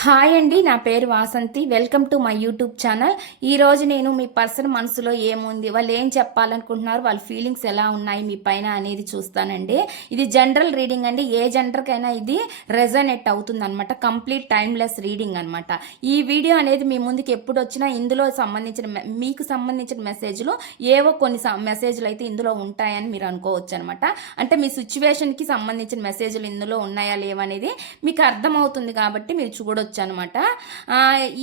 Hi అండి, నా పేరు Vasanthi. Welcome to my YouTube channel. ఈరోజు నేను మీ పర్సన్ మనసులో ఏముంది, వాళ్ళు ఏం చెప్పాలనుకుంటున్నారు, వాళ్ళ ఫీలింగ్స్ ఎలా ఉన్నాయి మీ పైన అనేది చూస్తానండి. ఇది జనరల్ రీడింగ్ అండి. ఏ జెండర్కైనా ఇది రెజనేట్ అవుతుంది అనమాట. కంప్లీట్ టైమ్లెస్ రీడింగ్ అనమాట. ఈ వీడియో అనేది మీ ముందుకు ఎప్పుడు వచ్చినా ఇందులో మీకు సంబంధించిన మెసేజ్లు ఏవో కొన్ని మెసేజ్లు అయితే ఇందులో ఉంటాయని మీరు అనుకోవచ్చు అనమాట. అంటే మీ సిచ్యువేషన్కి సంబంధించిన మెసేజ్లు ఇందులో ఉన్నాయా లేవనేది మీకు అర్థమవుతుంది కాబట్టి మీరు చూడొచ్చు అనమాట.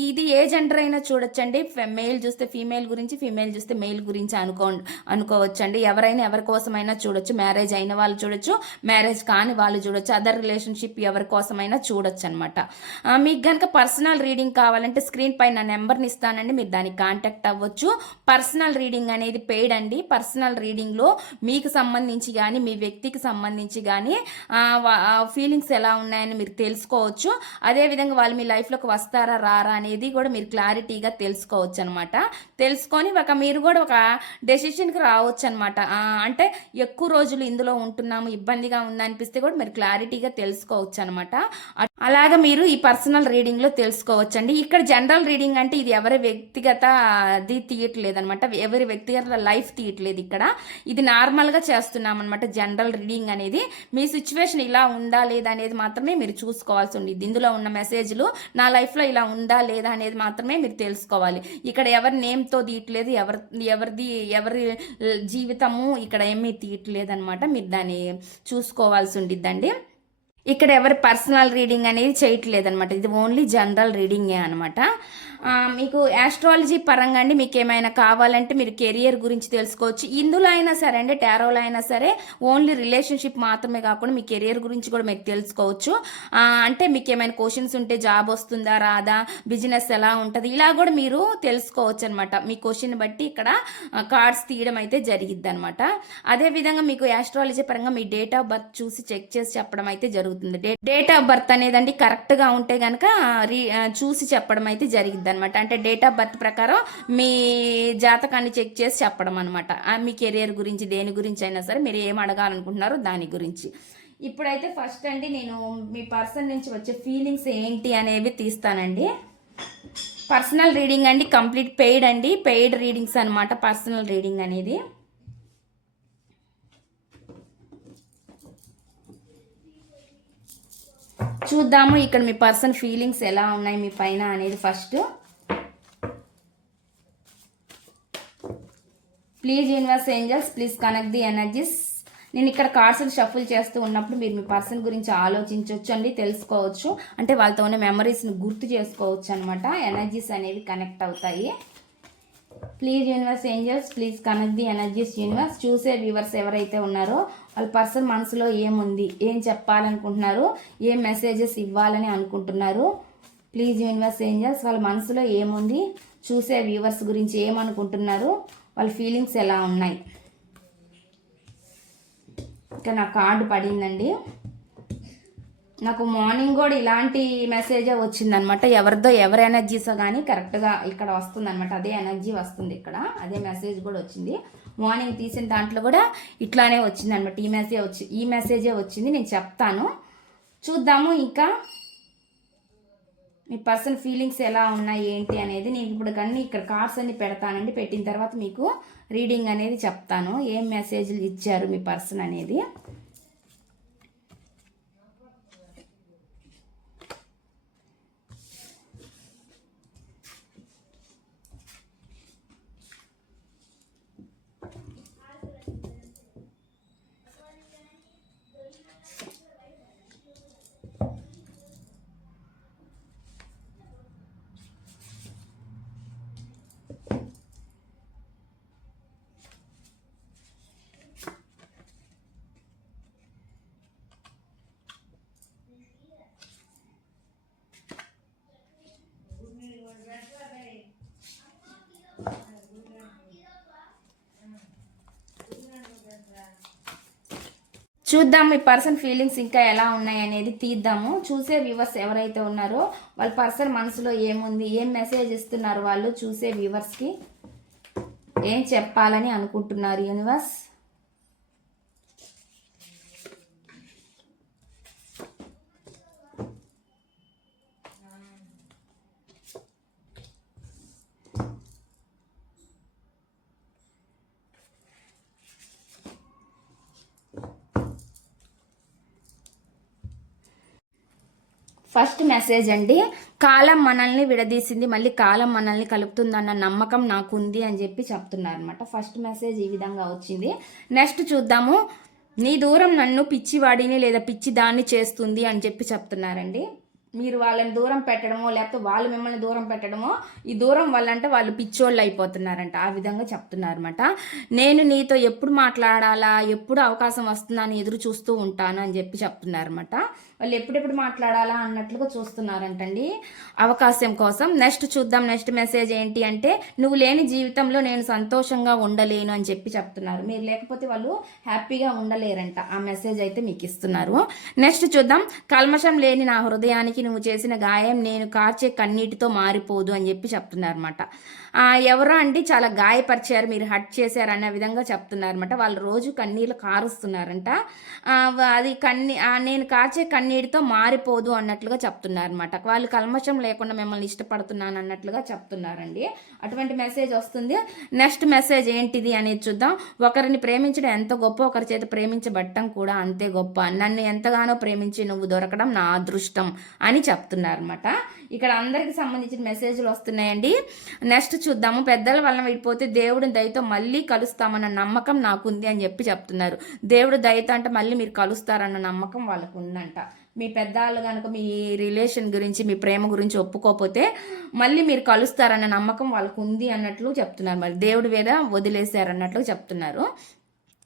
ఇది ఏ జెండర్ అయినా చూడొచ్చండి. మేల్ చూస్తే ఫీమేల్ గురించి, ఫీమేల్ చూస్తే మేల్ గురించి అనుకోవచ్చండి. ఎవరైనా ఎవరి కోసమైనా చూడొచ్చు. మ్యారేజ్ అయిన వాళ్ళు చూడొచ్చు, మ్యారేజ్ కాని వాళ్ళు చూడొచ్చు, అదర్ రిలేషన్షిప్ ఎవరి కోసమైనా చూడొచ్చు అనమాట. మీకు కనుక పర్సనల్ రీడింగ్ కావాలంటే స్క్రీన్ పైన నెంబర్ని ఇస్తానండి, మీరు దానికి కాంటాక్ట్ అవ్వచ్చు. పర్సనల్ రీడింగ్ అనేది పెయిడ్ అండి. పర్సనల్ రీడింగ్లో మీకు సంబంధించి కానీ మీ వ్యక్తికి సంబంధించి కానీ ఫీలింగ్స్ ఎలా ఉన్నాయని మీరు తెలుసుకోవచ్చు. అదేవిధంగా వాళ్ళు మీ లైఫ్లోకి వస్తారా రారా అనేది కూడా మీరు క్లారిటీగా తెలుసుకోవచ్చు అనమాట. తెలుసుకొని మీరు కూడా ఒక డెసిషన్కి రావచ్చు అనమాట. అంటే ఎక్కువ రోజులు ఇందులో ఉంటున్నాము, ఇబ్బందిగా ఉందనిపిస్తే కూడా మీరు క్లారిటీగా తెలుసుకోవచ్చు అనమాట. అలాగా మీరు ఈ పర్సనల్ రీడింగ్లో తెలుసుకోవచ్చండి. ఇక్కడ జనరల్ రీడింగ్ అంటే ఇది ఎవరి వ్యక్తిగత అది తీయట్లేదు అనమాట, ఎవరి వ్యక్తిగత లైఫ్ తీయట్లేదు. ఇక్కడ ఇది నార్మల్గా చేస్తున్నాం అనమాట. జనరల్ రీడింగ్ అనేది మీ సిచ్యువేషన్ ఇలా ఉందా లేదా అనేది మాత్రమే మీరు చూసుకోవాల్సి ఉంది. ఇందులో ఉన్న మెసేజ్లు నా లైఫ్లో ఇలా ఉందా లేదా అనేది మాత్రమే మీరు తెలుసుకోవాలి. ఇక్కడ ఎవరి నేమ్తో తీయట్లేదు, ఎవరి జీవితము ఇక్కడ ఏమీ తీయట్లేదు అనమాట. మీరు దాన్ని చూసుకోవాల్సి ఉండిద్దండి. ఇక్కడ ఎవరి పర్సనల్ రీడింగ్ అనేది చేయట్లేదు అనమాట. ఇది ఓన్లీ జనరల్ రీడింగే అనమాట. మీకు యాస్ట్రాలజీ పరంగా అండి మీకు ఏమైనా కావాలంటే మీరు కెరియర్ గురించి తెలుసుకోవచ్చు. ఇందులో అయినా సరే అండి, టారోలో అయినా సరే ఓన్లీ రిలేషన్షిప్ మాత్రమే కాకుండా మీ కెరియర్ గురించి కూడా మీరు తెలుసుకోవచ్చు. అంటే మీకు ఏమైనా క్వశ్చన్స్ ఉంటే జాబ్ వస్తుందా రాదా, బిజినెస్ ఎలా ఉంటుంది, ఇలా కూడా మీరు తెలుసుకోవచ్చు అనమాట. మీ క్వశ్చన్ బట్టి ఇక్కడ కార్డ్స్ తీయడం అయితే జరిగిద్ది అనమాట. అదేవిధంగా మీకు యాస్ట్రాలజీ పరంగా మీ డేట్ ఆఫ్ బర్త్ చూసి చెక్ చేసి చెప్పడం అయితే జరుగుతుంది. డేట్ ఆఫ్ బర్త్ అనేదండి కరెక్ట్గా ఉంటే కనుక చూసి చెప్పడం అయితే జరిగిద్ది అనమాట. అంటే డేట్ ఆఫ్ బర్త్ ప్రకారం మీ జాతకాన్ని చెక్ చేసి చెప్పడం అనమాట. మీ కెరియర్ గురించి దేని గురించి అయినా సరే మీరు ఏం అడగాలనుకుంటున్నారో దాని గురించి. ఇప్పుడైతే ఫస్ట్ అండి నేను మీ పర్సన్ నుంచి వచ్చే ఫీలింగ్స్ ఏంటి అనేవి తీస్తానండి. పర్సనల్ రీడింగ్ అండి, కంప్లీట్ పెయిడ్ అండి, పెయిడ్ రీడింగ్స్ అనమాట పర్సనల్ రీడింగ్ అనేది. చూద్దాము ఇక్కడ మీ పర్సన్ ఫీలింగ్స్ ఎలా ఉన్నాయి మీ పైన అనేది. First please universe angels please connect the energies. నేను ఇక్కడ కార్డ్స్ షఫుల్ చేస్తూ ఉన్నప్పుడు మీరు మీ పర్సన్ గురించి ఆలోచించవచ్చు అండి, తెలుసుకోవచ్చు. అంటే వాళ్ళతో ఉన్న మెమరీస్ని గుర్తు చేసుకోవచ్చు అనమాట. ఎనర్జీస్ అనేవి కనెక్ట్ అవుతాయి. Please universe angels please connect the energies. Universe చూసే వ్యూవర్స్ ఎవరైతే ఉన్నారో వాళ్ళ పర్సన్ మనసులో ఏముంది, ఏం చెప్పాలనుకుంటున్నారు, ఏం మెసేజెస్ ఇవ్వాలని అనుకుంటున్నారు. ప్లీజ్ యూనివర్స్ ఏంజల్స్ వాళ్ళ మనసులో ఏముంది, చూసే వ్యూవర్స్ గురించి ఏమనుకుంటున్నారు, వాళ్ళ ఫీలింగ్స్ ఎలా ఉన్నాయి. ఇంకా నా కార్డు పడిందండి. నాకు మార్నింగ్ కూడా ఇలాంటి మెసేజే వచ్చిందనమాట. ఎవరి ఎనర్జీసో కానీ కరెక్ట్గా ఇక్కడ వస్తుంది అనమాట. అదే ఎనర్జీ వస్తుంది ఇక్కడ, అదే మెసేజ్ కూడా వచ్చింది. మార్నింగ్ తీసిన దాంట్లో కూడా ఇట్లానే వచ్చింది అనమాట. ఈ మెసేజే వచ్చింది. నేను చెప్తాను, చూద్దాము. ఇంకా మీ పర్సన్ ఫీలింగ్స్ ఎలా ఉన్నాయి ఏంటి అనేది నేను ఇప్పుడు కానీ ఇక్కడ కార్డ్స్ అన్ని పెడతానండి. పెట్టిన తర్వాత మీకు రీడింగ్ అనేది చెప్తాను, ఏం మెసేజ్లు ఇచ్చారు మీ పర్సన్ అనేది. చూద్దాం మీ పర్సన్ ఫీలింగ్స్ ఇంకా ఎలా ఉన్నాయి అనేది తీద్దాము. చూసే వ్యూవర్స్ ఎవరైతే ఉన్నారో వాళ్ళ పర్సన్ మనసులో ఏముంది, ఏం మెసేజ్ ఇస్తున్నారు, వాళ్ళు చూసే వ్యూవర్స్కి ఏం చెప్పాలని అనుకుంటున్నారు యూనివర్స్. ఫస్ట్ మెసేజ్ అండి, కాలం మనల్ని విడదీసింది, మళ్ళీ కాలం మనల్ని కలుపుతుందన్న నమ్మకం నాకుంది అని చెప్పి చెప్తున్నారు అనమాట. ఫస్ట్ మెసేజ్ ఈ విధంగా వచ్చింది. నెక్స్ట్ చూద్దాము, నీ దూరం నన్ను పిచ్చివాడిని లేదా పిచ్చి దాన్ని చేస్తుంది అని చెప్పి చెప్తున్నారండి. మీరు వాళ్ళని దూరం పెట్టడమో లేకపోతే వాళ్ళు మిమ్మల్ని దూరం పెట్టడమో, ఈ దూరం వాళ్ళంటే వాళ్ళు పిచ్చోళ్ళు అయిపోతున్నారంట, ఆ విధంగా చెప్తున్నారన్నమాట. నేను నీతో ఎప్పుడు మాట్లాడాలా, ఎప్పుడు అవకాశం వస్తుందా అని ఎదురు చూస్తూ ఉంటాను అని చెప్పి చెప్తున్నారన్నమాట. వాళ్ళు ఎప్పుడెప్పుడు మాట్లాడాలా అన్నట్లుగా చూస్తున్నారంటండి అవకాశం కోసం. నెక్స్ట్ చూద్దాం, నెక్స్ట్ మెసేజ్ ఏంటి అంటే, నువ్వు లేని జీవితంలో నేను సంతోషంగా ఉండలేను అని చెప్పి చెప్తున్నారు. మీరు లేకపోతే వాళ్ళు హ్యాపీగా ఉండలేరంట, ఆ మెసేజ్ అయితే మీకు ఇస్తున్నారు. నెక్స్ట్ చూద్దాం, కల్మషం లేని నా హృదయానికి నువ్వు చేసిన గాయం నేను కార్చే కన్నీటితో మారిపోదు అని చెప్పి చెప్తున్నారన్నమాట. ఎవరో అండి చాలా గాయపరిచారు, మీరు హట్ చేశారు అనే విధంగా చెప్తున్నారన్నమాట. వాళ్ళు రోజు కన్నీళ్ళు కారుస్తున్నారంట. అది నేను కార్చే కన్నీటితో మారిపోదు అన్నట్లుగా చెప్తున్నారన్నమాట. వాళ్ళు కల్మషం లేకుండా మిమ్మల్ని ఇష్టపడుతున్నాను అన్నట్లుగా చెప్తున్నారండి. అటువంటి మెసేజ్ వస్తుంది. నెక్స్ట్ మెసేజ్ ఏంటిది అనేది చూద్దాం. ఒకరిని ప్రేమించడం ఎంత గొప్ప, ఒకరి చేత ప్రేమించబట్టం కూడా అంతే గొప్ప. నన్ను ఎంతగానో ప్రేమించి నువ్వు దొరకడం నా అదృష్టం అని చెప్తున్నారన్నమాట. ఇక్కడ అందరికి సంబంధించిన మెసేజ్లు వస్తున్నాయండి. నెక్స్ట్ చూద్దాము, పెద్దల వలన విడిపోతే దేవుడి దయతో మళ్ళీ కలుస్తామన్న నమ్మకం నాకుంది అని చెప్పి చెప్తున్నారు. దేవుడు దయతో అంటే మళ్ళీ మీరు కలుస్తారన్న నమ్మకం వాళ్ళకు ఉందంట. మీ పెద్దవాళ్ళు కనుక మీ రిలేషన్ గురించి, మీ ప్రేమ గురించి ఒప్పుకోకపోతే మళ్ళీ మీరు కలుస్తారన్న నమ్మకం వాళ్ళకు ఉంది అన్నట్లు చెప్తున్నారు. మరి దేవుడి మీద వదిలేశారన్నట్లు చెప్తున్నారు.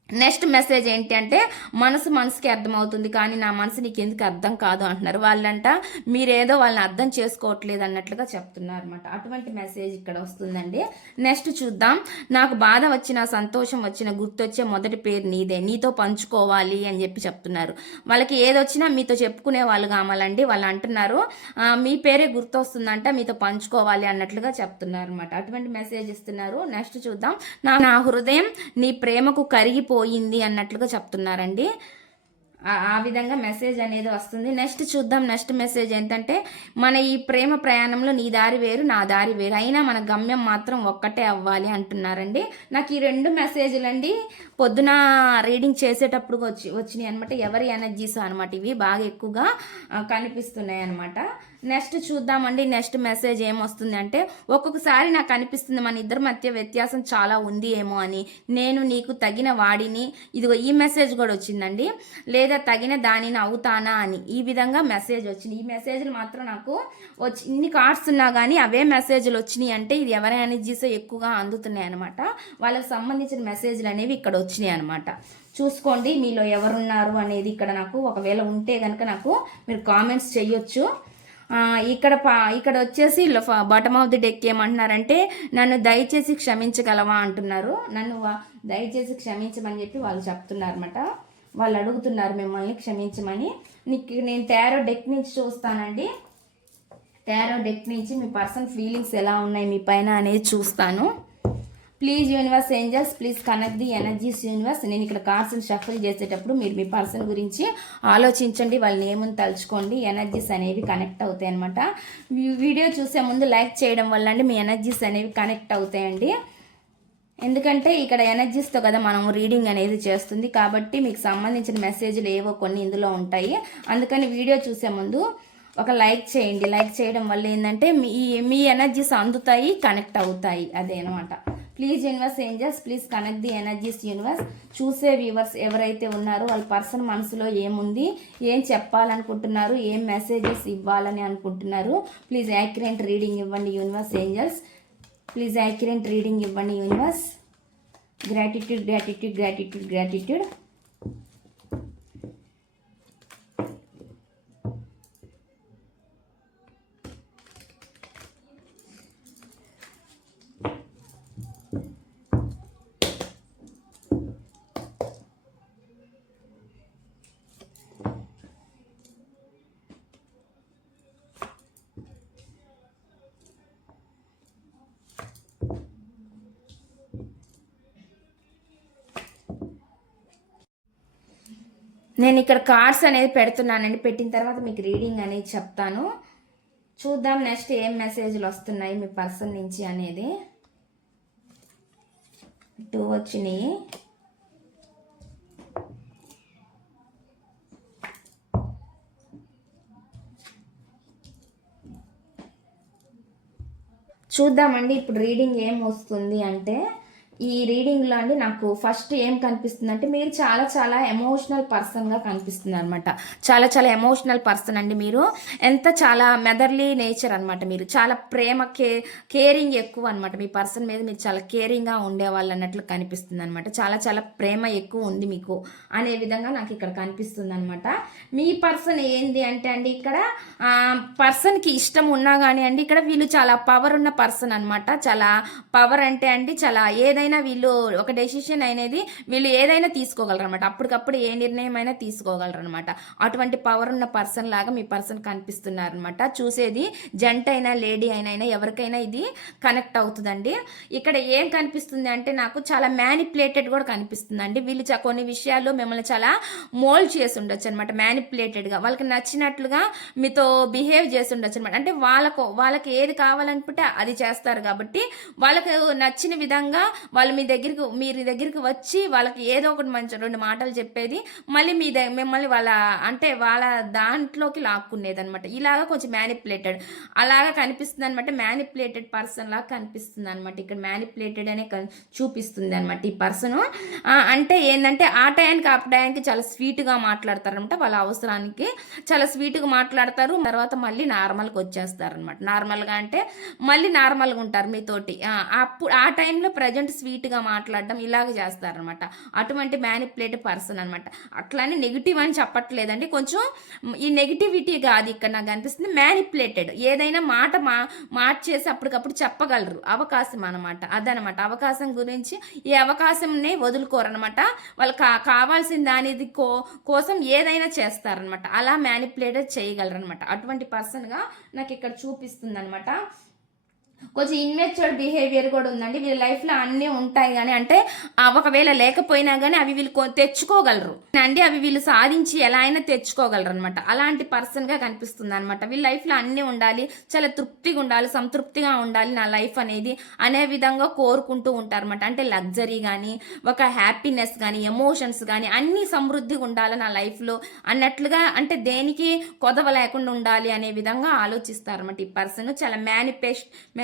నెక్స్ట్ మెసేజ్ ఏంటి అంటే, మనసుకి అర్థమవుతుంది కానీ నా మనసు నీకు ఎందుకు అర్థం కాదు అంటున్నారు. వాళ్ళంట మీరేదో వాళ్ళని అర్థం చేసుకోవట్లేదు అన్నట్లుగా చెప్తున్నారు అనమాట. అటువంటి మెసేజ్ ఇక్కడ వస్తుందండి. నెక్స్ట్ చూద్దాం, నాకు బాధ వచ్చిన, సంతోషం వచ్చిన, గుర్తొచ్చే మొదటి పేరు నీదే, నీతో పంచుకోవాలి అని చెప్పి చెప్తున్నారు. వాళ్ళకి ఏదొచ్చినా మీతో చెప్పుకునే వాళ్ళు కావాలండి. వాళ్ళు అంటున్నారు మీ పేరే గుర్తొస్తుందంట, మీతో పంచుకోవాలి అన్నట్లుగా చెప్తున్నారు అనమాట. అటువంటి మెసేజ్ ఇస్తున్నారు. నెక్స్ట్ చూద్దాం, నా హృదయం నీ ప్రేమకు కరిగిపోయింది అన్నట్లుగా చెప్తున్నారండి. ఆ విధంగా మెసేజ్ అనేది వస్తుంది. నెక్స్ట్ చూద్దాం, నెక్స్ట్ మెసేజ్ ఏంటంటే, మన ఈ ప్రేమ ప్రయాణంలో నీ దారి వేరు నా దారి వేరు, అయినా మన గమ్యం మాత్రం ఒక్కటే అవ్వాలి అంటున్నారండి. నాకు ఈ రెండు మెసేజ్లు అండి పొద్దున రీడింగ్ చేసేటప్పుడు వచ్చినాయి అనమాట. ఎవరి ఎనర్జీస్ అనమాట, ఇవి బాగా ఎక్కువగా కనిపిస్తున్నాయి అనమాట. నెక్స్ట్ చూద్దామండి, నెక్స్ట్ మెసేజ్ ఏమొస్తుంది అంటే, ఒక్కొక్కసారి నాకు అనిపిస్తుంది మన ఇద్దరి మధ్య వ్యత్యాసం చాలా ఉంది ఏమో అని, నేను నీకు తగిన వాడిని, ఇదిగో ఈ మెసేజ్ కూడా వచ్చిందండి, లేదా తగిన దానిని అవుతానా అని, ఈ విధంగా మెసేజ్ వచ్చింది. ఈ మెసేజ్లు మాత్రం నాకు ఇన్ని కార్డ్స్ ఉన్నా కానీ అవే మెసేజ్లు వచ్చినాయి అంటే ఇది ఎవరి ఎనర్జీస్ ఎక్కువగా అందుతున్నాయి అనమాట. వాళ్ళకి సంబంధించిన మెసేజ్లు అనేవి ఇక్కడ వచ్చినాయి అనమాట. చూసుకోండి మీలో ఎవరున్నారు అనేది ఇక్కడ నాకు, ఒకవేళ ఉంటే కనుక నాకు మీరు కామెంట్స్ చేయొచ్చు. ఇక్కడ వచ్చేసి బాటమ్ ఆఫ్ ది డెక్ ఏమంటున్నారంటే, నన్ను దయచేసి క్షమించగలవా అంటున్నారు. నన్ను దయచేసి క్షమించమని చెప్పి వాళ్ళు చెప్తున్నారు అనమాట. వాళ్ళు అడుగుతున్నారు మిమ్మల్ని క్షమించమని. నేను టారో డెక్ నుంచి చూస్తానండి. టారో డెక్ నుంచి మీ పర్సన్ ఫీలింగ్స్ ఎలా ఉన్నాయి మీ పైన అనేది చూస్తాను. Please universe angels, please connect the energies universe. నేను ఇక్కడ కార్డ్స్ని షఫల్ చేసేటప్పుడు మీరు మీ పర్సన్ గురించి ఆలోచించండి, వాళ్ళని ఏముంది తలుచుకోండి, ఎనర్జీస్ అనేవి కనెక్ట్ అవుతాయి అనమాట. వీడియో చూసే ముందు లైక్ చేయడం వల్ల అండి మీ ఎనర్జీస్ అనేవి కనెక్ట్ అవుతాయండి. ఎందుకంటే ఇక్కడ ఎనర్జీస్తో కదా మనం రీడింగ్ అనేది చేస్తుంది, కాబట్టి మీకు సంబంధించిన మెసేజ్లు ఏవో కొన్ని ఇందులో ఉంటాయి. అందుకని వీడియో చూసే ముందు ఒక లైక్ చేయండి. లైక్ చేయడం వల్ల ఏంటంటే మీ ఎనర్జీస్ అందుతాయి, కనెక్ట్ అవుతాయి, అదే అనమాట. Please universe angels, please connect the energies universe. చూసే వ్యూవర్స్ ఎవరైతే ఉన్నారో వాళ్ళ పర్సన్ మనసులో ఏముంది, ఏం చెప్పాలనుకుంటున్నారు, ఏం మెసేజెస్ ఇవ్వాలని అనుకుంటున్నారు, ప్లీజ్ యాక్యురేట్ రీడింగ్ ఇవ్వండి universe angels. Please accurate reading ఇవ్వండి universe. Gratitude gratitude gratitude gratitude. నేను ఇక్కడ కార్డ్స్ అనేది పెడుతున్నానండి. పెట్టిన తర్వాత మీకు రీడింగ్ అనేది చెప్తాను. చూద్దాం నెక్స్ట్ ఏం మెసేజ్లు వస్తున్నాయి మీ పర్సన్ నుంచి అనేది. 2 వచ్చినాయి. చూద్దామండి ఇప్పుడు రీడింగ్ ఏం వస్తుంది అంటే, ఈ రీడింగ్లో అండి నాకు ఫస్ట్ ఏం కనిపిస్తుంది అంటే, మీరు చాలా చాలా ఎమోషనల్ పర్సన్గా కనిపిస్తుంది అనమాట. చాలా చాలా ఎమోషనల్ పర్సన్ అండి మీరు. చాలా మెదర్లీ నేచర్ అనమాట. మీరు చాలా ప్రేమ కేరింగ్ ఎక్కువ అనమాట. మీ పర్సన్ మీద మీరు చాలా కేరింగ్గా ఉండేవాళ్ళు అన్నట్లు కనిపిస్తుంది అనమాట. చాలా చాలా ప్రేమ ఎక్కువ ఉంది మీకు అనే విధంగా నాకు ఇక్కడ కనిపిస్తుంది అనమాట. మీ పర్సన్ ఏంది అంటే అండి, ఇక్కడ పర్సన్కి ఇష్టం ఉన్నా కానీ అండి, ఇక్కడ వీళ్ళు చాలా పవర్ ఉన్న పర్సన్ అనమాట. చాలా పవర్ అంటే అండి, చాలా ఏదైనా వీళ్ళు ఒక డెసిషన్ అనేది వీళ్ళు ఏదైనా తీసుకోగలరు అనమాట. అప్పటికప్పుడు ఏ నిర్ణయం అయినా తీసుకోగలరు అనమాట. అటువంటి పవర్ ఉన్న పర్సన్ లాగా మీ పర్సన్ కనిపిస్తున్నారు అనమాట. చూసేది జంట అయినా లేడీ అయినా ఎవరికైనా ఇది కనెక్ట్ అవుతుందండి. ఇక్కడ ఏం కనిపిస్తుంది అంటే, నాకు చాలా మ్యానిపులేటెడ్ కూడా కనిపిస్తుంది అండి. వీళ్ళు కొన్ని విషయాల్లో మిమ్మల్ని చాలా మోల్డ్ చేసి ఉండొచ్చు అనమాట. మ్యానిపులేటెడ్గా వాళ్ళకి నచ్చినట్లుగా మీతో బిహేవ్ చేసి ఉండొచ్చు అనమాట. అంటే వాళ్ళకి ఏది కావాలనుకుంటే అది చేస్తారు కాబట్టి, వాళ్ళకు నచ్చిన విధంగా వాళ్ళు మీరు దగ్గరికి వచ్చి వాళ్ళకి ఏదో ఒకటి మంచి 2 మాటలు చెప్పేది, మళ్ళీ మిమ్మల్ని వాళ్ళ దాంట్లోకి లాక్కునేది అనమాట. ఇలాగా కొంచెం మ్యానిపులేటెడ్ అలాగా కనిపిస్తుంది అనమాట. మ్యానిపులేటెడ్ పర్సన్ లాగా కనిపిస్తుంది అనమాట. ఇక్కడ మ్యానిపులేటెడ్ అనే చూపిస్తుంది అనమాట ఈ పర్సన్. అంటే ఏంటంటే, ఆ టయానికి చాలా స్వీట్గా మాట్లాడతారు అనమాట. వాళ్ళ అవసరానికి చాలా స్వీట్గా మాట్లాడతారు. తర్వాత మళ్ళీ నార్మల్గా వచ్చేస్తారు అనమాట. నార్మల్గా అంటే మళ్ళీ నార్మల్గా ఉంటారు మీతోటి. అప్పుడు ఆ టైంలో ప్రజెంట్ స్వీట్గా మాట్లాడడం ఇలాగ చేస్తారనమాట. అటువంటి మ్యానిపులేటివ్ పర్సన్ అనమాట. అట్లానే నెగిటివ్ అని చెప్పట్లేదండి. కొంచెం ఈ నెగిటివిటీ కాదు ఇక్కడ నాకు అనిపిస్తుంది. మ్యానిపులేటెడ్ ఏదైనా మాట మార్చేసి అప్పటికప్పుడు చెప్పగలరు. అవకాశం అనమాట. అదనమాట. అవకాశం గురించి ఈ అవకాశంని వదులుకోరనమాట. వాళ్ళు కావాల్సిన దానిది కోసం ఏదైనా చేస్తారనమాట. అలా మ్యానిపులేటెడ్ చేయగలరు అనమాట. అటువంటి పర్సన్గా నాకు ఇక్కడ చూపిస్తుంది అనమాట. కొంచెం ఇన్మెచ్యూర్డ్ బిహేవియర్ కూడా ఉందండి. వీళ్ళ లైఫ్లో అన్నీ ఉంటాయి కానీ, అంటే ఒకవేళ లేకపోయినా కానీ అవి వీళ్ళు తెచ్చుకోగలరు అండి. అవి వీళ్ళు సాధించి ఎలా అయినా తెచ్చుకోగలరు అనమాట. అలాంటి పర్సన్గా కనిపిస్తుంది అనమాట. వీళ్ళ లైఫ్లో అన్నీ ఉండాలి, చాలా తృప్తిగా ఉండాలి, సంతృప్తిగా ఉండాలి నా లైఫ్ అనేది అనే విధంగా కోరుకుంటూ ఉంటారు అనమాట. అంటే లగ్జరీ కానీ, ఒక హ్యాపీనెస్ కానీ, ఎమోషన్స్ కానీ అన్నీ సమృద్ధిగా ఉండాలి నా లైఫ్లో అన్నట్లుగా, అంటే దేనికి కొదవ లేకుండా ఉండాలి అనే విధంగా ఆలోచిస్తారన్నమాట. ఈ పర్సన్ చాలా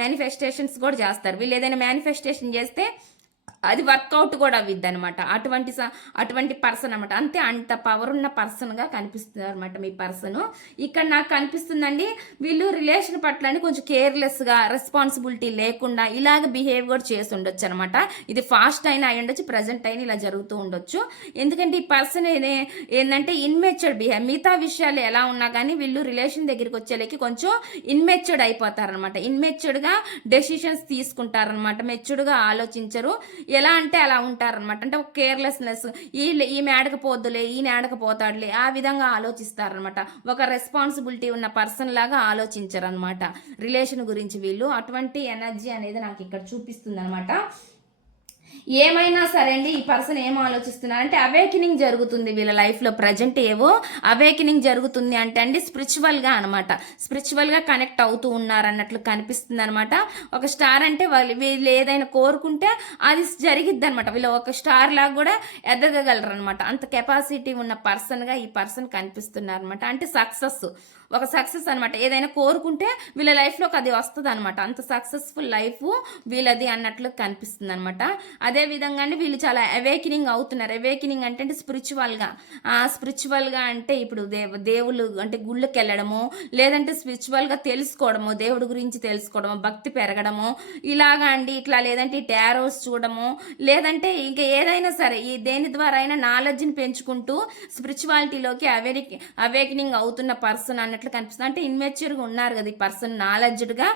మేనిఫెస్టేషన్స్ కూడా చేస్తారు. వీళ్ళు ఏదైనా మేనిఫెస్టేషన్ చేస్తే అది వర్కౌట్ కూడా అవ్విద్ది అనమాట. అటువంటి పర్సన్ అనమాట. అంత పవర్ ఉన్న పర్సన్గా కనిపిస్తుంది అనమాట మీ పర్సన్. ఇక్కడ నాకు కనిపిస్తుందండి, వీళ్ళు రిలేషన్ పట్ల కొంచెం కేర్లెస్గా, రెస్పాన్సిబిలిటీ లేకుండా ఇలాగ బిహేవ్ కూడా చేసి ఉండొచ్చు అనమాట. ఇది ఫాస్ట్ అయినా అయి ఉండొచ్చు, ప్రజెంట్ అయినా ఇలా జరుగుతూ ఉండొచ్చు. ఎందుకంటే ఈ పర్సన్ ఏంటంటే ఇన్మెచ్యూర్డ్ బిహేవ్. మిగతా విషయాలు ఎలా ఉన్నా కానీ వీళ్ళు రిలేషన్ దగ్గరికి వచ్చేలకి కొంచెం ఇన్మెచ్యూర్డ్ అయిపోతారనమాట. ఇన్మెచ్యూర్డ్గా డెసిషన్స్ తీసుకుంటారనమాట. మెచ్యూర్డ్గా ఆలోచించరు. ఎలా అంటే అలా ఉంటారనమాట. అంటే ఒక కేర్లెస్నెస్, ఈమె ఆడకపోద్దులే, ఈయన ఆడకపోతాడులే, ఆ విధంగా ఆలోచిస్తారనమాట. ఒక రెస్పాన్సిబిలిటీ ఉన్న పర్సన్ లాగా ఆలోచించరనమాట రిలేషన్ గురించి వీళ్ళు. అటువంటి ఎనర్జీ అనేది నాకు ఇక్కడ చూపిస్తుంది అనమాట. ఏమైనా సరే అండి, ఈ పర్సన్ ఏం ఆలోచిస్తున్నారు అంటే, అవేకినింగ్ జరుగుతుంది వీళ్ళ లైఫ్లో. ప్రజెంట్ ఏవో అవేకినింగ్ జరుగుతుంది అంటే అండి, స్పిరిచువల్గా అనమాట. స్పిరిచువల్గా కనెక్ట్ అవుతూ ఉన్నారు అన్నట్లు కనిపిస్తుంది అనమాట. ఒక స్టార్ అంటే వీళ్ళు ఏదైనా కోరుకుంటే అది జరిగిద్ది అనమాట. వీళ్ళు ఒక స్టార్ లాగా కూడా ఎదగగలరు అనమాట. అంత కెపాసిటీ ఉన్న పర్సన్గా ఈ పర్సన్ కనిపిస్తున్నారు అనమాట. అంటే ఒక సక్సెస్ అనమాట. ఏదైనా కోరుకుంటే వీళ్ళ లైఫ్లోకి అది వస్తుంది అనమాట. అంత సక్సెస్ఫుల్ లైఫ్ వీళ్ళది అన్నట్లు కనిపిస్తుంది అనమాట. అదేవిధంగా వీళ్ళు చాలా అవేకినింగ్ అవుతున్నారు. అవేకినింగ్ అంటే స్పిరిచువల్గా అంటే ఇప్పుడు దేవుళ్ళు అంటే గుళ్ళకి వెళ్ళడము, లేదంటే స్పిరిచువల్గా తెలుసుకోవడము, దేవుడి గురించి తెలుసుకోవడము, భక్తి పెరగడము ఇలాగా అండి. ఇట్లా లేదంటే టారోస్ చూడడము, లేదంటే ఇంకా ఏదైనా సరే ఈ దేని ద్వారా అయినా నాలెడ్జ్ని పెంచుకుంటూ స్పిరిచువాలిటీలోకి అవేకినింగ్ అవుతున్న పర్సన్ అన్నట్లు కనిపిస్తుంది. అంటే ఇన్మెచ్యూర్గా ఉన్నారు కదా ఈ పర్సన్. నాలెడ్జ్డ్గా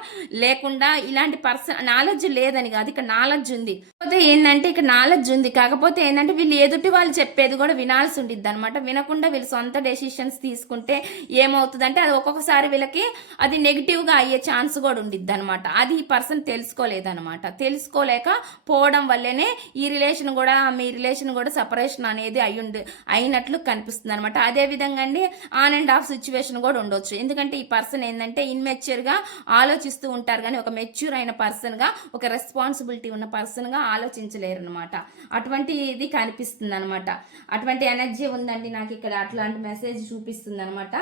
లేకుండా, ఇలాంటి పర్సన్ నాలెడ్జ్ లేదని కాదు, ఇక్కడ నాలెడ్జ్ ఉంది. కాకపోతే ఏంటంటే ఇక్కడ నాలెడ్జ్ ఉంది, కాకపోతే ఏంటంటే వీళ్ళు ఎదుటి వాళ్ళు చెప్పేది కూడా వినాల్సి ఉండిద్ది అనమాట. వినకుండా వీళ్ళు సొంత డెసిషన్స్ తీసుకుంటే ఏమవుతుందంటే, అది ఒక్కొక్కసారి వీళ్ళకి అది నెగిటివ్గా అయ్యే ఛాన్స్ కూడా ఉండిద్ది అనమాట. అది ఈ పర్సన్ తెలుసుకోలేదనమాట. తెలుసుకోలేక పోవడం వల్లనే మీ రిలేషన్ కూడా సపరేషన్ అనేది అయినట్లు కనిపిస్తుంది అనమాట. అదేవిధంగా అండి ఆన్ అండ్ ఆఫ్ సిచ్యువేషన్ కూడా ఉండొచ్చు. ఎందుకంటే ఈ పర్సన్ ఏంటంటే ఇన్మెచ్యూర్గా ఆలోచిస్తూ ఉంటారు, కానీ ఒక మెచ్యూర్ అయిన పర్సన్గా, ఒక రెస్పాన్సిబిలిటీ ఉన్న పర్సన్గా ఆలోచించలేరు అనమాట. అటువంటి ఇది కనిపిస్తుంది అనమాట. అటువంటి ఎనర్జీ ఉందండి నాకు ఇక్కడ, అట్లాంటి మెసేజ్ చూపిస్తుంది అనమాట.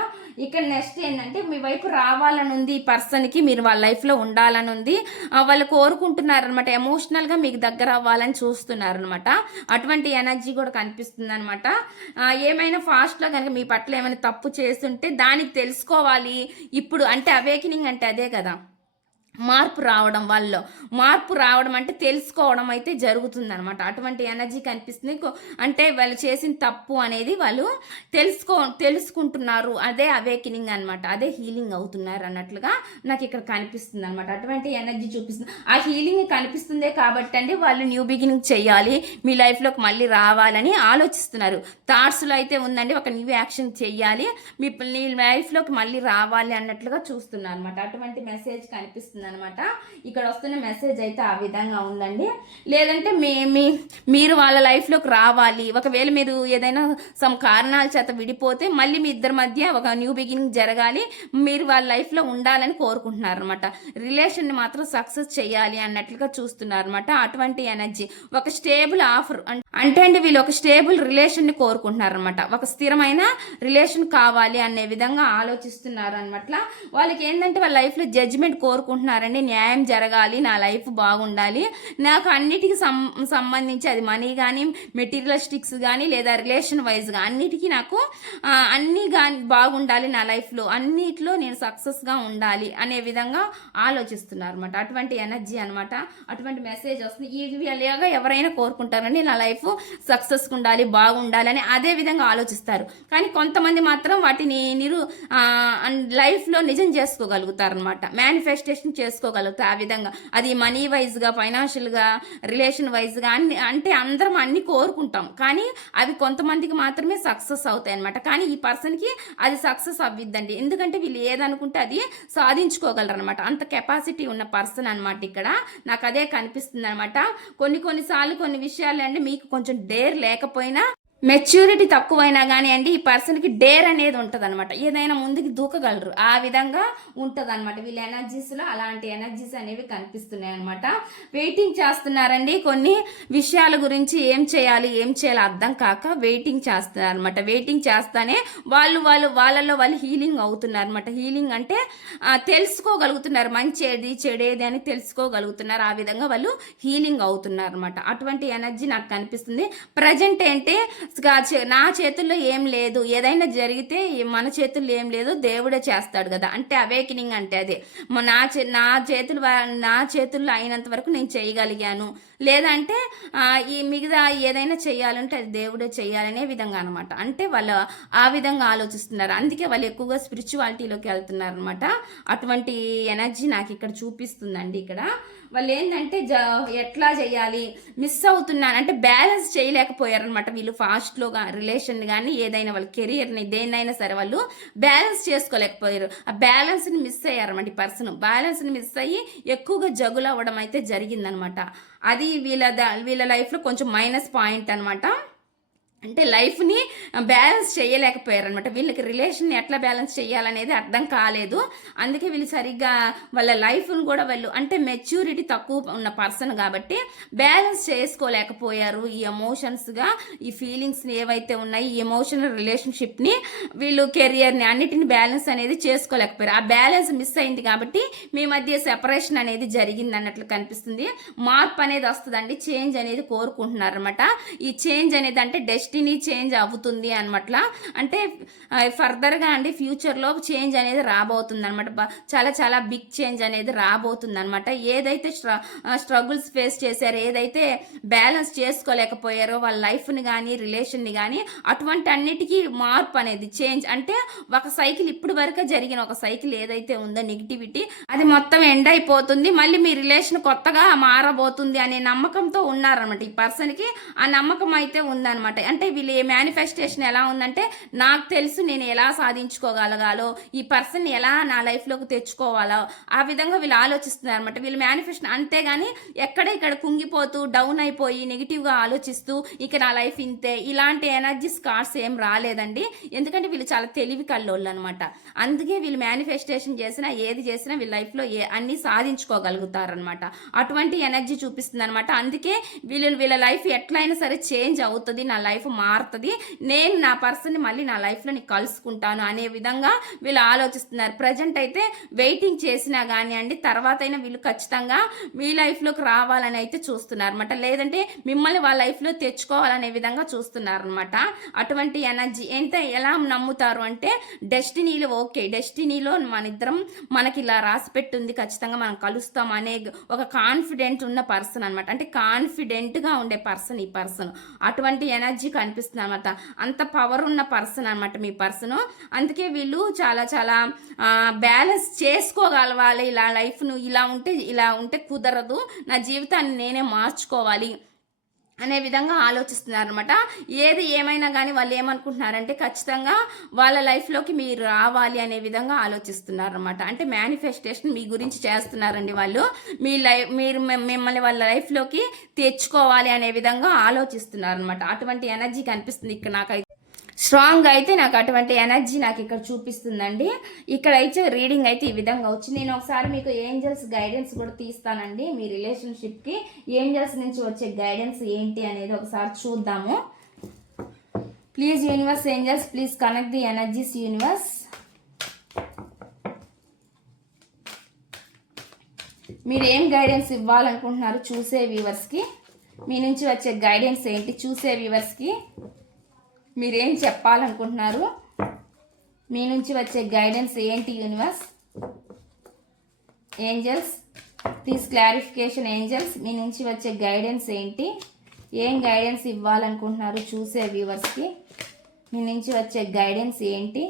ఇక్కడ నెక్స్ట్ ఏంటంటే మీ వైపు రావాలని ఉంది ఈ పర్సన్కి, మీరు వాళ్ళ లైఫ్లో ఉండాలని ఉంది, వాళ్ళు కోరుకుంటున్నారనమాట. ఎమోషనల్గా మీకు దగ్గర అవ్వాలని చూస్తున్నారనమాట. అటువంటి ఎనర్జీ కూడా కనిపిస్తుంది అనమాట. ఏమైనా ఫాస్ట్లో కనుక మీ పట్ల ఏమైనా తప్పు చేస్తుంటే దానికి తెలుసుకోవాలి ఇప్పుడు. అంటే అవేకనింగ్ అంటే అదే కదా, మార్పు రావడం, వాళ్ళు మార్పు రావడం అంటే తెలుసుకోవడం అయితే జరుగుతుంది అనమాట. అటువంటి ఎనర్జీ కనిపిస్తుంది. అంటే వాళ్ళు చేసిన తప్పు అనేది వాళ్ళు తెలుసుకుంటున్నారు, అదే అవేకనింగ్ అనమాట, అదే హీలింగ్ అవుతున్నారు అన్నట్లుగా నాకు ఇక్కడ కనిపిస్తుంది అనమాట. అటువంటి ఎనర్జీ చూపిస్తుంది. ఆ హీలింగ్ కనిపిస్తుందే కాబట్టి అండి వాళ్ళు న్యూ బిగినింగ్ చేయాలి, మీ లైఫ్లోకి మళ్ళీ రావాలని ఆలోచిస్తున్నారు. థాట్స్లో అయితే ఉందండి, ఒక న్యూ యాక్షన్ చెయ్యాలి, మీ లైఫ్లోకి మళ్ళీ రావాలి అన్నట్లుగా చూస్తున్నారు అనమాట. అటువంటి మెసేజ్ కనిపిస్తుంది అనమాట. ఇక్కడ వస్తున్న మెసేజ్ అయితే ఆ విధంగా ఉందండి. లేదంటే మీరు వాళ్ళ లైఫ్లోకి రావాలి, ఒకవేళ మీరు ఏదైనా సమ్ కారణాల చేత విడిపోతే మళ్ళీ మీ ఇద్దరి మధ్య ఒక న్యూ బిగినింగ్ జరగాలి, మీరు వాళ్ళ లైఫ్లో ఉండాలని కోరుకుంటున్నారు అనమాట. రిలేషన్ని మాత్రం సక్సెస్ చేయాలి అన్నట్లుగా చూస్తున్నారు అనమాట. అటువంటి ఎనర్జీ, ఒక స్టేబుల్ ఆఫర్ అంటే అండి వీళ్ళు ఒక స్టేబుల్ రిలేషన్ని కోరుకుంటున్నారు అనమాట. ఒక స్థిరమైన రిలేషన్ కావాలి అనే విధంగా ఆలోచిస్తున్నారు అనమాట. వాళ్ళకి ఏంటంటే వాళ్ళ లైఫ్లో జడ్జిమెంట్ కోరుకుంటున్నారు, న్యాయం జరగాలి, నా లైఫ్ బాగుండాలి, నాకు అన్నిటికీ సంబంధించి అది మనీ కానీ మెటీరియలిస్టిక్స్ కానీ లేదా రిలేషన్ వైజ్గా అన్నిటికీ నాకు అన్నీ కానీ బాగుండాలి, నా లైఫ్లో అన్నిట్లో నేను సక్సెస్గా ఉండాలి అనే విధంగా ఆలోచిస్తున్నారు అనమాట. అటువంటి ఎనర్జీ అనమాట. అటువంటి మెసేజ్ వస్తుంది. ఇవి అలాగా ఎవరైనా కోరుకుంటారండి, నా లైఫ్ సక్సెస్గా ఉండాలి, బాగుండాలి అని అదే విధంగా ఆలోచిస్తారు. కానీ కొంతమంది మాత్రం వాటిని లైఫ్లో నిజం చేసుకోగలుగుతారు అనమాట, మేనిఫెస్టేషన్ చేసుకోగలుగుతారు. ఆ విధంగా అది మనీ వైజ్గా, ఫైనాన్షియల్గా, రిలేషన్ వైజ్గా అంటే అందరం అన్ని కోరుకుంటాం, కానీ అవి కొంతమందికి మాత్రమే సక్సెస్ అవుతాయి అనమాట. కానీ ఈ పర్సన్కి అది సక్సెస్ అవ్విద్దండి, ఎందుకంటే వీళ్ళు ఏదనుకుంటే అది సాధించుకోగలరు అనమాట. అంత కెపాసిటీ ఉన్న పర్సన్ అనమాట. ఇక్కడ నాకు అదే కనిపిస్తుంది అనమాట. కొన్నిసార్లు కొన్ని విషయాలు అంటే మీకు కొంచెం డేర్ లేకపోయినా, మెచ్యూరిటీ తక్కువైనా కానీ అండి ఈ పర్సన్కి డేర్ అనేది ఉంటుంది అనమాట. ఏదైనా ముందుకు దూకగలరు, ఆ విధంగా ఉంటుంది అనమాట. వీళ్ళ ఎనర్జీస్లో అలాంటి ఎనర్జీస్ అనేవి కనిపిస్తున్నాయి అనమాట. వెయిటింగ్ చేస్తున్నారండి, కొన్ని విషయాల గురించి ఏం చేయాలి అర్థం కాక వెయిటింగ్ చేస్తున్నారు అనమాట. వెయిటింగ్ చేస్తానే వాళ్ళలో వాళ్ళు హీలింగ్ అవుతున్నారు అనమాట. హీలింగ్ అంటే తెలుసుకోగలుగుతున్నారు, మంచి ఏది చెడేది అని తెలుసుకోగలుగుతున్నారు. ఆ విధంగా వాళ్ళు హీలింగ్ అవుతున్నారు అనమాట. అటువంటి ఎనర్జీ నాకు కనిపిస్తుంది. ప్రజెంట్ ఏంటి, నా చేతుల్లో ఏం లేదు, ఏదైనా జరిగితే మన చేతుల్లో ఏం లేదు, దేవుడే చేస్తాడు కదా, అంటే అవేకనింగ్ అంటే అదే. నా చేతుల్లో అయినంత వరకు నేను చేయగలిగాను, లేదంటే ఈ మిగతా ఏదైనా చేయాలంటే అది దేవుడే చేయాలనే విధంగా అనమాట. అంటే వాళ్ళు ఆ విధంగా ఆలోచిస్తున్నారు, అందుకే వాళ్ళు ఎక్కువగా స్పిరిచువాలిటీలోకి వెళ్తున్నారు అనమాట. అటువంటి ఎనర్జీ నాకు ఇక్కడ చూపిస్తుందండి. ఇక్కడ వాళ్ళు ఏంటంటే ఎట్లా చేయాలి, మిస్ అవుతున్నాను అంటే బ్యాలెన్స్ చేయలేకపోయారనమాట. వీళ్ళు ఫాస్ట్లో రిలేషన్ కానీ ఏదైనా వాళ్ళ కెరియర్ని దేన్నైనా సరే వాళ్ళు బ్యాలెన్స్ చేసుకోలేకపోయారు. ఆ బ్యాలెన్స్ని మిస్ అయ్యారన్నమాట. ఈ పర్సన్ బ్యాలెన్స్ని మిస్ అయ్యి ఎక్కువగా జగులు అవ్వడం అయితే జరిగిందనమాట. అది వీళ్ళ లైఫ్లో కొంచెం మైనస్ పాయింట్ అనమాట. అంటే లైఫ్ని బ్యాలెన్స్ చేయలేకపోయారనమాట. వీళ్ళకి రిలేషన్ని ఎట్లా బ్యాలెన్స్ చేయాలనేది అర్థం కాలేదు. అందుకే వీళ్ళు సరిగ్గా వాళ్ళ లైఫ్ని కూడా వాళ్ళు అంటే మెచ్యూరిటీ తక్కువ ఉన్న పర్సన్ కాబట్టి బ్యాలెన్స్ చేసుకోలేకపోయారు. ఈ ఎమోషన్స్గా ఈ ఫీలింగ్స్ని ఏవైతే ఉన్నాయి, ఈ ఎమోషనల్ రిలేషన్షిప్ని, వీళ్ళు కెరియర్ని అన్నిటిని బ్యాలెన్స్ అనేది చేసుకోలేకపోయారు. ఆ బ్యాలెన్స్ మిస్ అయింది కాబట్టి మీ మధ్య సెపరేషన్ అనేది జరిగింది అన్నట్లు కనిపిస్తుంది. మార్పు అనేది వస్తుందండి, చేంజ్ అనేది కోరుకుంటున్నారనమాట. ఈ చేంజ్ అనేది అంటే డెస్టినీ చేంజ్ అవుతుంది అనమాట. అంటే ఫర్దర్గా అండి ఫ్యూచర్లో చేంజ్ అనేది రాబోతుంది అనమాట. చాలా చాలా బిగ్ చేంజ్ అనేది రాబోతుంది అనమాట. ఏదైతే స్ట్రగుల్స్ ఫేస్ చేశారో, ఏదైతే బ్యాలెన్స్ చేసుకోలేకపోయారో వాళ్ళ లైఫ్ని కానీ రిలేషన్ని కానీ, అటువంటి అన్నిటికీ మార్పు అనేది చేంజ్ అంటే ఒక సైకిల్ ఇప్పుడు వరకు జరిగిన ఒక సైకిల్ ఏదైతే ఉందో నెగిటివిటీ, అది మొత్తం ఎండ్ అయిపోతుంది. మళ్ళీ మీ రిలేషన్ కొత్తగా మారబోతుంది అనే నమ్మకంతో ఉన్నారనమాట. ఈ పర్సన్కి ఆ నమ్మకం అయితే ఉందన్నమాట. ఎందుకంటే వీళ్ళు మేనిఫెస్టేషన్ ఎలా ఉందంటే, నాకు తెలుసు నేను ఎలా సాధించుకోగలగాలో, ఈ పర్సన్ ఎలా నా లైఫ్లోకి తెచ్చుకోవాలో ఆ విధంగా వీళ్ళు ఆలోచిస్తున్నారు అనమాట. వీళ్ళు మేనిఫెస్టేషన్ అంతేగాని ఇక్కడ కుంగిపోతూ డౌన్ అయిపోయి నెగిటివ్గా ఆలోచిస్తూ ఇక నా లైఫ్ ఇంతే ఇలాంటి ఎనర్జీస్ కార్డ్స్ ఏం రాలేదండి. ఎందుకంటే వీళ్ళు చాలా తెలివి కల్లోళ్ళు అనమాట. అందుకే వీళ్ళు మేనిఫెస్టేషన్ చేసినా ఏది చేసినా వీళ్ళ లైఫ్లో అన్నీ సాధించుకోగలుగుతారనమాట. అటువంటి ఎనర్జీ చూపిస్తుంది అనమాట. అందుకే వీళ్ళ లైఫ్ ఎట్లయినా సరే చేంజ్ అవుతుంది, నా లైఫ్ మారుతుంది, నేను నా పర్సన్ని మళ్ళీ నా లైఫ్లో కలుసుకుంటాను అనే విధంగా వీళ్ళు ఆలోచిస్తున్నారు. ప్రజెంట్ అయితే వెయిటింగ్ చేసినా కానీ అండి, తర్వాత అయినా వీళ్ళు ఖచ్చితంగా మీ లైఫ్లోకి రావాలని అయితే చూస్తున్నారు అనమాట. లేదంటే మిమ్మల్ని వాళ్ళ లైఫ్లో తెచ్చుకోవాలనే విధంగా చూస్తున్నారు అనమాట. అటువంటి ఎనర్జీ ఎలా నమ్ముతారు అంటే, డెస్టినీలో ఓకే, డెస్టినీలో మనకి ఇలా రాసి పెట్టుంది, ఖచ్చితంగా మనం కలుస్తాం అనే ఒక కాన్ఫిడెంట్ ఉన్న పర్సన్ అనమాట. అంటే కాన్ఫిడెంట్గా ఉండే పర్సన్ ఈ పర్సన్. అటువంటి ఎనర్జీ కనిపిస్తుంది అనమాట. అంత పవర్ ఉన్న పర్సన్ అనమాట మీ పర్సన్. అందుకే వీళ్ళు చాలా చాలా బ్యాలెన్స్ చేసుకోగలవాలి. ఇలా లైఫ్ను ఇలా ఉంటే కుదరదు, నా జీవితాన్ని నేనే మార్చుకోవాలి అనే విధంగా ఆలోచిస్తున్నారు అనమాట. ఏది ఏమైనా కానీ వాళ్ళు ఏమనుకుంటున్నారంటే, ఖచ్చితంగా వాళ్ళ లైఫ్లోకి మీరు రావాలి అనే విధంగా ఆలోచిస్తున్నారు అనమాట. అంటే మేనిఫెస్టేషన్ మీ గురించి చేస్తున్నారండి వాళ్ళు. మీరు మిమ్మల్ని వాళ్ళ లైఫ్లోకి తెచ్చుకోవాలి అనే విధంగా ఆలోచిస్తున్నారు అనమాట. అటువంటి ఎనర్జీ కనిపిస్తుంది ఇక్కడ నాకైతే. స్ట్రాంగ్ అయితే నాకు అటువంటి ఎనర్జీ నాకు ఇక్కడ చూపిస్తుందండి. ఇక్కడ అయితే రీడింగ్ అయితే ఈ విధంగా వచ్చింది. నేను ఒకసారి మీకు ఏంజల్స్ గైడెన్స్ కూడా తీస్తానండి. మీ రిలేషన్షిప్కి ఏంజల్స్ నుంచి వచ్చే గైడెన్స్ ఏంటి అనేది ఒకసారి చూద్దాము. Please universe angels, please connect the energies universe. మీరు ఏం గైడెన్స్ ఇవ్వాలనుకుంటున్నారు చూసే వ్యూవర్స్కి? మీ నుంచి వచ్చే గైడెన్స్ ఏంటి చూసే వ్యూవర్స్కి? మీరేం చెప్పాలనుకుంటున్నారు? మీ నుంచి వచ్చే గైడెన్స్ ఏంటి universe? Angels please clarification. Angels మీ నుంచి వచ్చే గైడెన్స్ ఏంటి? ఏం గైడెన్స్ ఇవ్వాలనుకుంటున్నారు చూసే వ్యూవర్స్కి? మీ నుంచి వచ్చే గైడెన్స్ ఏంటి?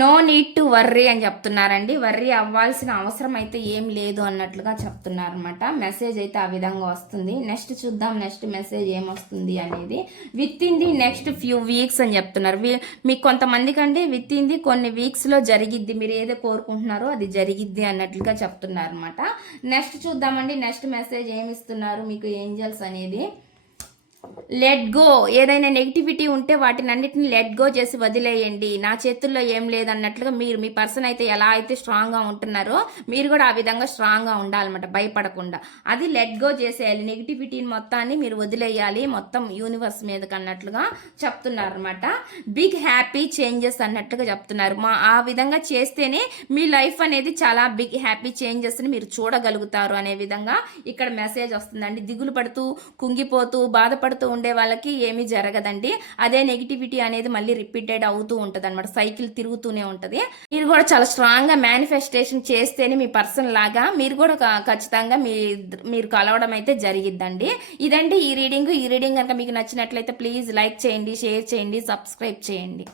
నో నీడ్ టు వర్రీ అని చెప్తున్నారండి. వర్రీ అవ్వాల్సిన అవసరం అయితే ఏం లేదు అన్నట్లుగా చెప్తున్నారనమాట. మెసేజ్ అయితే ఆ విధంగా వస్తుంది. నెక్స్ట్ చూద్దాం నెక్స్ట్ మెసేజ్ ఏమొస్తుంది అనేది. With in the next few weeks అని చెప్తున్నారు. మీకు కొంతమందికి అండి విత్ ఇన్ ది కొన్ని వీక్స్లో జరిగిద్ది, మీరు ఏదో కోరుకుంటున్నారో అది జరిగిద్ది అన్నట్లుగా చెప్తున్నారు అనమాట. నెక్స్ట్ చూద్దామండి నెక్స్ట్ మెసేజ్ ఏమి ఇస్తున్నారు మీకు ఏంజల్స్ అనేది. Let go. ఏదైనా నెగిటివిటీ ఉంటే వాటిని అన్నిటిని లెట్ గో చేసి వదిలేయండి, నా చేతుల్లో ఏం లేదన్నట్లుగా మీ పర్సన్ అయితే ఎలా అయితే స్ట్రాంగ్గా ఉంటున్నారో మీరు కూడా ఆ విధంగా స్ట్రాంగ్గా ఉండాలన్నమాట, భయపడకుండా. అది లెట్ గో చేసేయాలి, నెగిటివిటీని మొత్తాన్ని మీరు వదిలేయాలి మొత్తం యూనివర్స్ మీదకి అన్నట్లుగా చెప్తున్నారు అనమాట. బిగ్ హ్యాపీ చేంజెస్ అన్నట్లుగా చెప్తున్నారు. ఆ విధంగా చేస్తేనే మీ లైఫ్ అనేది చాలా బిగ్ హ్యాపీ చేంజెస్ని మీరు చూడగలుగుతారు అనే విధంగా ఇక్కడ మెసేజ్ వస్తుందండి. దిగులు పడుతూ కుంగిపోతూ బాధపడుతూ ఉండే వాళ్ళకి ఏమీ జరగదండి. అదే నెగిటివిటీ అనేది మళ్ళీ రిపీటెడ్ అవుతూ ఉంటుంది అనమాట, సైకిల్ తిరుగుతూనే ఉంటుంది. మీరు కూడా చాలా స్ట్రాంగ్గా మేనిఫెస్టేషన్ చేస్తేనే మీ పర్సన్ లాగా మీరు కూడా ఖచ్చితంగా మీరు కలవడం అయితే జరిగిద్దండి. ఇదండి ఈ రీడింగ్ కనుక మీకు నచ్చినట్లయితే ప్లీజ్ లైక్ చేయండి, షేర్ చేయండి, సబ్స్క్రైబ్ చేయండి.